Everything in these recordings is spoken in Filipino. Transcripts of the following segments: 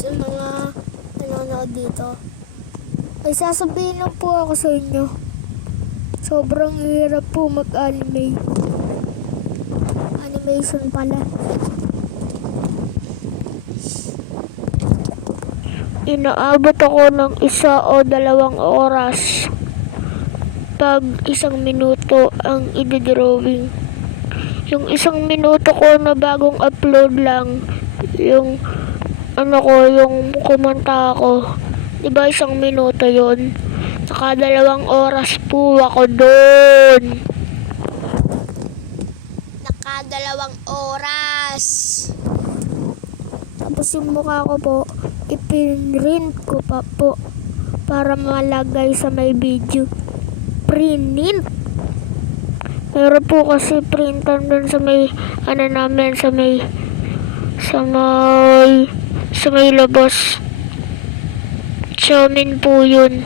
sa mga nanonood dito. Ay sasabihin lang po ako sa inyo. Sobrang hirap po mag-anime. Animation pala. Inaabot ako ng 1 o 2 oras pag 1 minuto ang i-drawing. Yung 1 minuto ko na bagong upload lang, yung yung kumanta ako, diba 1 minuto yun? Naka 2 oras po ako doon. Naka 2 oras. Tapos yung mukha ko po, ipinrint ko pa po para malagay sa may video. Print. Pero po kasi printan dun sa may namin sa may labas. Sa amin po yun.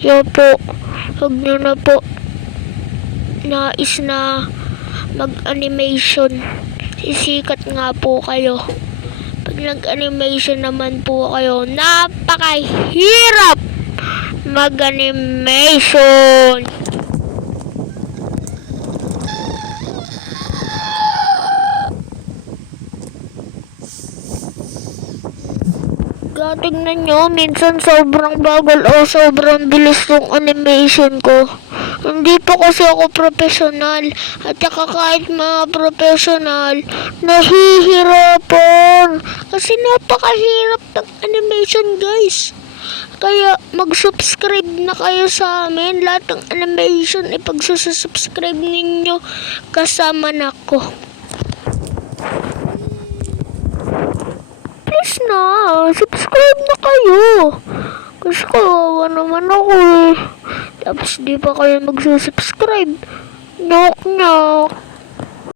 Kaya po, huwag nyo na po nais na mag-animation. Sisikat nga po kayo. Pag nag-animation naman po kayo, napakahirap mag-animation. Tingnan nyo, minsan sobrang bagal o sobrang bilis ng animation ko. Hindi po kasi ako professional. At saka kahit mga professional, nahihirapan. Kasi napakahirap ng animation, guys. Kaya mag-subscribe na kayo sa amin. Lahat ng animation ipagsusubscribe ninyo, kasama na ko. Please na, subscribe na kayo. Kasi kawawa naman ako eh. Tapos di pa kayo magsusubscribe. Knock knock.